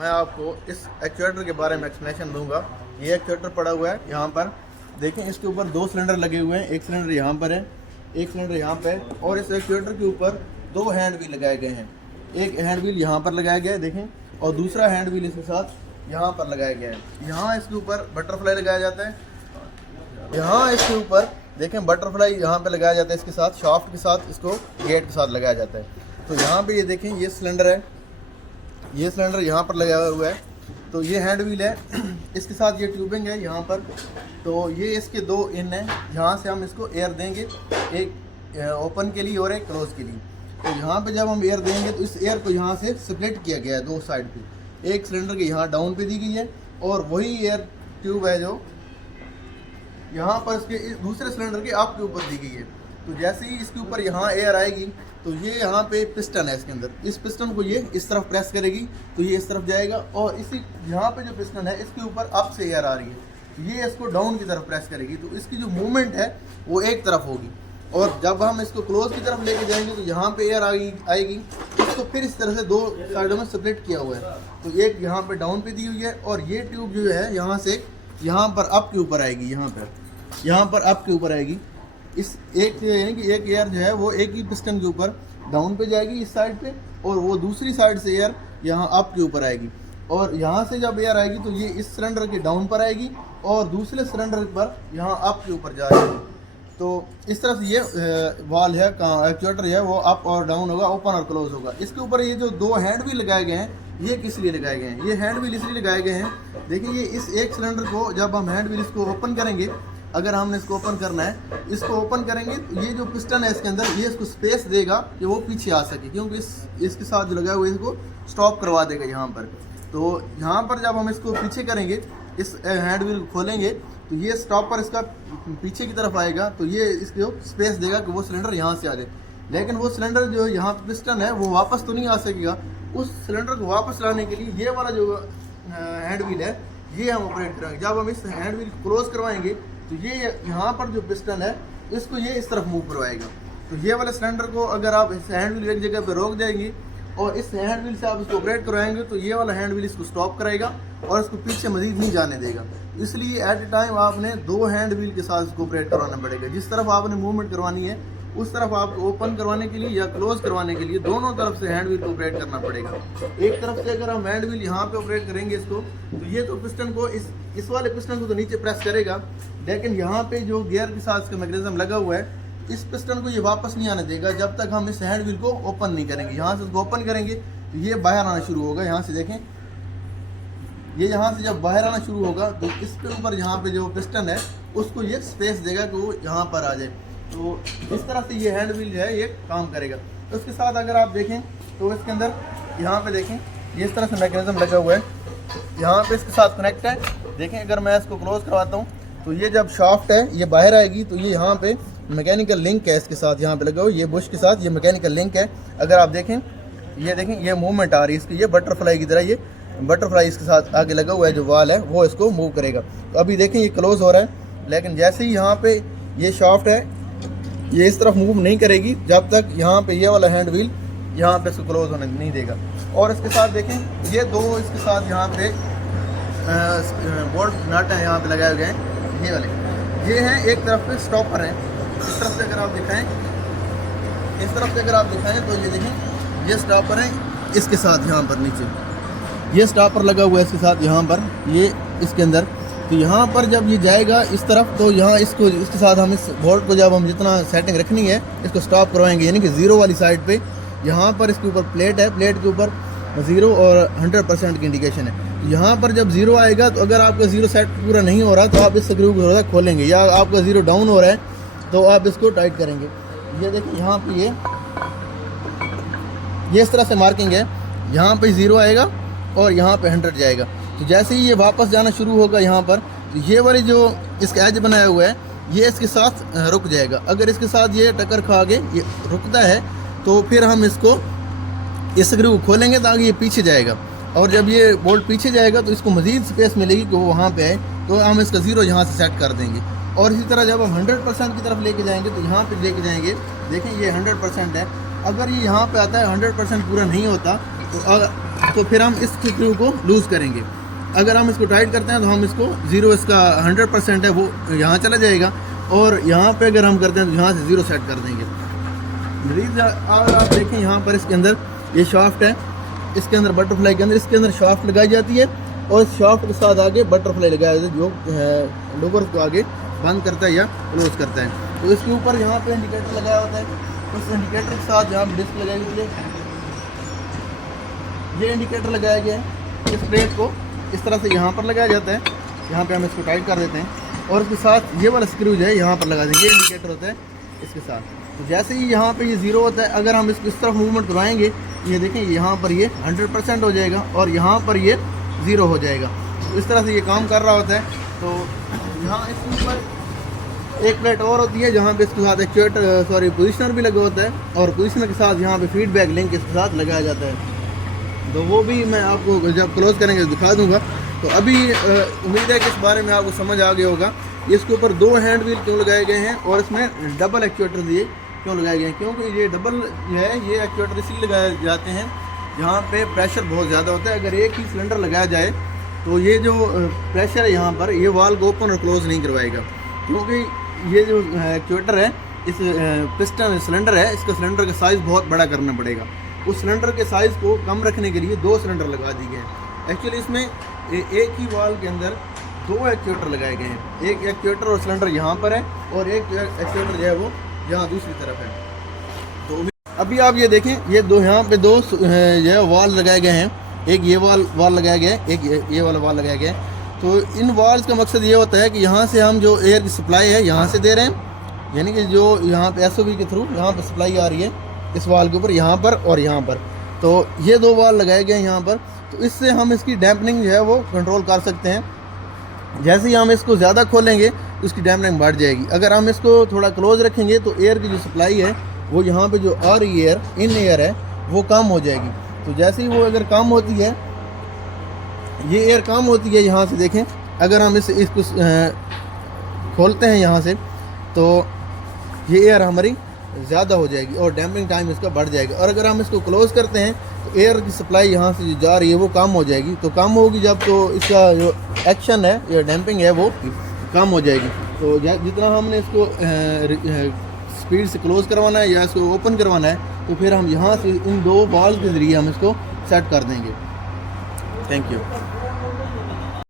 मैं आपको इस एक्चुएटर के बारे में एक्सप्लेनेशन दूंगा। ये एक्चुएटर पड़ा हुआ है यहाँ पर, देखें इसके ऊपर 2 सिलेंडर लगे हुए हैं। एक सिलेंडर यहाँ पर है, एक सिलेंडर यहाँ पे है, और इस एक्चुएटर के ऊपर 2 हैंड व्हील लगाए गए हैं। एक हैंड व्हील यहाँ पर लगाया गया है देखें, और दूसरा हैंड व्हील इसके साथ यहाँ पर लगाया गया है। यहाँ इसके ऊपर बटरफ्लाई लगाया जाता है, यहाँ इसके ऊपर देखें बटरफ्लाई यहाँ पे लगाया जाता है, इसके साथ शाफ्ट के साथ, इसको गेट के साथ लगाया जाता है। तो यहाँ पे ये देखें ये सिलेंडर है, ये सिलेंडर यहाँ पर लगाया हुआ है। तो ये हैंड व्हील है, इसके साथ ये ट्यूबिंग है यहाँ पर। तो ये इसके 2 इन है, यहाँ से हम इसको एयर देंगे, एक ओपन के लिए और एक क्लोज के लिए। तो यहाँ पे जब हम एयर देंगे तो इस एयर को यहाँ से स्प्लिट किया गया है 2 साइड पे। एक सिलेंडर के यहाँ डाउन पे दी गई है, और वही एयर ट्यूब है जो यहाँ पर इसके दूसरे सिलेंडर के अप के ऊपर दी गई है। तो जैसे ही इसके ऊपर यहाँ एयर आएगी तो ये यहाँ पे पिस्टन है इसके अंदर, इस पिस्टन को ये इस तरफ प्रेस करेगी तो ये इस तरफ जाएगा, और इसी यहाँ पे जो पिस्टन है इसके ऊपर अप से एयर आ रही है, तो ये इसको डाउन की तरफ प्रेस करेगी। तो इसकी जो मूवमेंट है वो एक तरफ होगी, और जब हम इसको क्लोज की तरफ लेके जाएंगे तो यहाँ पे एयर आएगी। इसको फिर इस तरह से 2 साइडों में स्प्लिट किया हुआ है। तो एक यहाँ पे डाउन पे दी हुई है, और ये ट्यूब जो है यहाँ से यहाँ पर अप के ऊपर आएगी, यहाँ पर अप के ऊपर आएगी। इस एक यानी कि एक एयर जो है वो एक ही पिस्टन के ऊपर डाउन पे जाएगी इस साइड पे, और वो दूसरी साइड से एयर यहाँ अप के ऊपर आएगी। और यहाँ से जब एयर आएगी तो ये इस सिलेंडर के डाउन पर आएगी, और दूसरे सिलेंडर पर यहाँ अप के ऊपर जाएगी। तो इस तरह से ये वाल है, एक्चुएटर है वो अप और डाउन होगा, ओपन और क्लोज होगा। इसके ऊपर ये जो 2 हैंड व्हील लगाए गए हैं, ये किस लिए लगाए गए हैं? ये हैंड व्हील इसलिए लगाए गए हैं, देखिए ये इस एक सिलेंडर को जब हम हैंड व्हील इसको ओपन करेंगे, अगर हमने इसको ओपन करना है, इसको ओपन करेंगे तो ये जो पिस्टन है इसके अंदर, ये इसको स्पेस देगा कि वो पीछे आ सके, क्योंकि इसके साथ जो लगा हुआ है इसको स्टॉप करवा देगा यहाँ पर। तो यहाँ पर जब हम इसको पीछे करेंगे, इस हैंड व्हील खोलेंगे, तो ये स्टॉपर इसका पीछे की तरफ आएगा, तो ये इसको स्पेस देगा कि वो सिलेंडर यहाँ से आ जाए। लेकिन वो सिलेंडर जो यहाँ पर पिस्टन है वो वापस तो नहीं आ सकेगा। उस सिलेंडर को वापस लाने के लिए ये वाला जो हैंड व्हील है ये हम ऑपरेट करेंगे। जब हम इस हैंड व्हील को क्लोज करवाएंगे तो ये यहाँ पर जो पिस्टन है इसको ये इस तरफ मूव करवाएगा। तो ये वाले सिलेंडर को अगर आप इस हैंड व्हील एक जगह पर रोक देंगे और इस हैंड व्हील से आप इसको ऑपरेट करवाएंगे, तो ये वाला हैंड व्हील इसको स्टॉप करेगा और इसको पीछे मजीद नहीं जाने देगा। इसलिए एट ए टाइम आपने 2 हैंड व्हील के साथ इसको ऑपरेट करवाना पड़ेगा। जिस तरफ आपने मूवमेंट करवानी है उस तरफ आपको ओपन करवाने के लिए या क्लोज करवाने के लिए दोनों तरफ से हैंड व्हील को ऑपरेट करना पड़ेगा। एक तरफ से अगर हम हैंड व्हील यहाँ पे ऑपरेट करेंगे इसको, तो ये तो पिस्टन को इस वाले पिस्टन को तो नीचे प्रेस करेगा, लेकिन यहाँ पे जो गियर के साथ इसका मैकेनिज्म लगा हुआ है, इस पिस्टन को ये वापस नहीं आने देगा जब तक हम इस हैंड व्हील को ओपन नहीं करेंगे। यहाँ से इसको ओपन करेंगे तो ये बाहर आना शुरू होगा। यहाँ से देखें, ये यहाँ से जब बाहर आना शुरू होगा तो इसके ऊपर यहाँ पे जो पिस्टन है उसको ये स्पेस देगा कि वो यहाँ पर आ जाए। तो इस तरह से ये हैंड व्हील जो है ये काम करेगा। तो इसके साथ अगर आप देखें तो इसके अंदर यहाँ पे देखें ये इस तरह से मैकेनिज्म लगा हुआ है, यहाँ पे इसके साथ कनेक्ट है। देखें अगर मैं इसको क्लोज करवाता हूँ तो ये जब शाफ्ट है ये बाहर आएगी, तो ये यहाँ पे मैकेनिकल लिंक है इसके साथ, यहाँ पे लगा हुआ ये बुश के साथ ये मैकेनिकल लिंक है। अगर आप देखें ये देखें ये मूवमेंट आ रही है इसकी, ये बटरफ्लाई की तरह, ये बटरफ्लाई इसके साथ आगे लगा हुआ है जो वाल है वो इसको मूव करेगा। तो अभी देखें ये क्लोज हो रहा है, लेकिन जैसे ही यहाँ पे ये शाफ्ट है ये इस तरफ मूव नहीं करेगी जब तक यहाँ पे ये वाला हैंड व्हील यहाँ पे इसको क्लोज होने नहीं देगा। और इसके साथ देखें ये 2 इसके साथ यहाँ पे बोल्ट नट है यहाँ पे लगाए गए हैं, ये वाले ये हैं। एक तरफ पे स्टॉपर है, इस तरफ से अगर आप दिखाएं, इस तरफ से अगर आप दिखाएं तो ये देखें ये स्टॉपर है इसके साथ, यहाँ पर नीचे ये स्टॉपर लगा हुआ है इसके साथ यहाँ पर, ये इसके अंदर। तो यहाँ पर जब ये जाएगा इस तरफ तो यहाँ इसके साथ हम इस बोल्ट को जब हम जितना सेटिंग रखनी है इसको स्टॉप करवाएंगे, यानी कि 0 वाली साइड पे यहाँ पर इसके ऊपर प्लेट है, प्लेट के ऊपर 0 और 100% की इंडिकेशन है। यहाँ पर जब 0 आएगा तो अगर आपका 0 सेट पूरा नहीं हो रहा तो आप इस स्क्रू को थोड़ा खोलेंगे, या आपका 0 डाउन हो रहा है तो आप इसको टाइट करेंगे। ये देखिए यहाँ पर ये इस तरह से मार्किंग है, यहाँ पर 0 आएगा और यहाँ पे 100 जाएगा। तो जैसे ही ये वापस जाना शुरू होगा यहाँ पर, तो ये वाली जो इसका एज बनाया हुआ है ये इसके साथ रुक जाएगा। अगर इसके साथ ये टक्कर खा के ये रुकता है तो फिर हम इसको इस स्क्रू को खोलेंगे ताकि ये पीछे जाएगा, और जब ये बोल्ट पीछे जाएगा तो इसको मज़ीद स्पेस मिलेगी कि वो वहाँ पे आए, तो हम इसका 0 यहाँ से सेट कर देंगे। और इसी तरह जब हम 100% की तरफ लेके जाएंगे तो यहाँ पे लेके जाएंगे, देखें ये 100% है। अगर ये यहाँ पे आता है 100% पूरा नहीं होता तो तो फिर हम इस स्क्रू को लूज़ करेंगे। अगर हम इसको टाइट करते हैं तो हम इसको 0, इसका 100% है वो यहाँ चला जाएगा, और यहाँ पे अगर हम करते हैं तो यहाँ से 0 सेट कर देंगे। अगर आप देखें यहाँ पर इसके अंदर ये शाफ्ट है, इसके अंदर बटरफ्लाई के अंदर इसके अंदर शाफ्ट लगाई जाती है, और शाफ्ट के साथ आगे बटरफ्लाई लगाया जाता है जो लोवर को आगे बंद करता है या क्लोज करता है। तो इसके ऊपर यहाँ पे इंडिकेटर लगाया होता है, उस इंडिकेटर के साथ यहाँ डिस्क लगाई गई है, ये इंडिकेटर लगाया गया है। इस प्लेट को इस तरह से यहाँ पर लगाया जाता है, यहाँ पे हम इसको टाइट कर देते हैं, और इसके साथ ये वाला स्क्रू जो है यहाँ पर लगा देंगे, ये इंडिकेटर होता है इसके साथ। तो जैसे ही यहाँ पे ये 0 होता है, अगर हम इसको इस तरफ मूवमेंट करवाएंगे, ये देखें यहाँ पर ये 100% हो जाएगा और यहाँ पर ये 0 हो जाएगा। तो इस तरह से ये काम कर रहा होता है। तो यहाँ इसके ऊपर एक प्लेट और होती है जहाँ पे इसके साथ एक पोजिशनर भी लगा होता है, और पोजिशनर के साथ यहाँ पे फीडबैक लिंक इसके साथ लगाया जाता है। तो वो भी मैं आपको जब क्लोज करेंगे तो दिखा दूंगा। तो अभी उम्मीद है कि इस बारे में आपको समझ आ गया होगा इसके ऊपर 2 हैंड व्हील क्यों लगाए गए हैं और इसमें डबल एक्चुएटर दिए क्यों लगाए गए हैं। क्योंकि ये डबल जो है ये एक्चुएटर इसलिए लगाए जाते हैं जहाँ पे प्रेशर बहुत ज़्यादा होता है। अगर एक ही सिलेंडर लगाया जाए तो ये जो प्रेशर है यहाँ पर, ये वाल को ओपन और क्लोज नहीं करवाएगा, क्योंकि ये जो एक्चुएटर है इस पिस्टन सिलेंडर है, इसका सिलेंडर का साइज़ बहुत बड़ा करना पड़ेगा। उस सिलेंडर के साइज़ को कम रखने के लिए 2 सिलेंडर लगा दिए गए हैं। एक्चुअली इसमें एक ही वाल के अंदर 2 एक्चुएटर लगाए गए हैं, एक एक्चुएटर और सिलेंडर यहाँ पर है और एक एक्चुएटर जो है वो यहाँ दूसरी तरफ है। तो अभी आप ये देखें, ये यहाँ पे 2 जो है वाल लगाए गए हैं, एक ये वाल लगाया गया है, एक ये वाला वाल लगाया गया है। तो इन वाल्स का मकसद ये होता है कि यहाँ से हम जो एयर की सप्लाई है यहाँ से दे रहे हैं, यानी कि जो यहाँ पे SOV के थ्रू यहाँ पे सप्लाई आ रही है इस वाल के ऊपर, यहाँ पर और यहाँ पर। तो ये 2 वाल लगाए गए हैं यहाँ पर, तो इससे हम इसकी डैम्पनिंग जो है वो कंट्रोल कर सकते हैं। जैसे ही हम इसको ज़्यादा खोलेंगे तो इसकी डैम्पनिंग बढ़ जाएगी। अगर हम इसको थोड़ा क्लोज रखेंगे तो एयर की जो सप्लाई है वो यहाँ पे जो आ रही एयर इन एयर है वो कम हो जाएगी। तो जैसे ही वो अगर कम होती है, ये एयर कम होती है, यहाँ से देखें, अगर हम इसको खोलते हैं यहाँ से तो ये एयर हमारी ज़्यादा हो जाएगी और डैम्पिंग टाइम इसका बढ़ जाएगा। और अगर हम इसको क्लोज़ करते हैं तो एयर की सप्लाई यहाँ से जो जा रही है वो कम हो जाएगी। तो कम होगी जब, तो इसका जो एक्शन है या डैम्पिंग है वो कम हो जाएगी। तो जितना हमने इसको स्पीड से क्लोज़ करवाना है या इसको ओपन करवाना है, तो फिर हम यहाँ से इन 2 वाल्व के ज़रिए हम इसको सेट कर देंगे। Thank you.